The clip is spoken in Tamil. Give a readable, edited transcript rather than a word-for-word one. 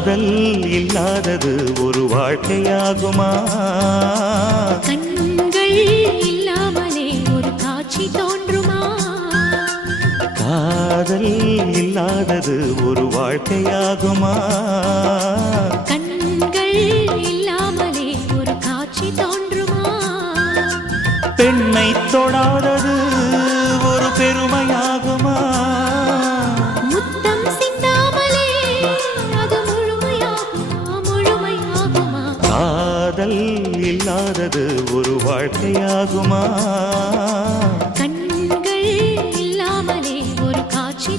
காதல் இல்லாதது ஒரு வாழ்க்கையாகுமா? கண்கள் இல்லாமலே ஒரு காட்சி தோன்றுமா? காதல் இல்லாதது ஒரு வாழ்க்கையாகுமா? கண்கள் இல்லாமலே ஒரு காட்சி தோன்றுமா? பெண்ணை தொடாதது ஒரு பெருமையாகுமா? முத்தம் சிந்தாமலே அது முழுமையாகுமா? முழுமையாகுமா? காதல் இல்லாதது ஒரு வாழ்க்கையாகுமா? கண்கள் இல்லாமலே ஒரு காட்சி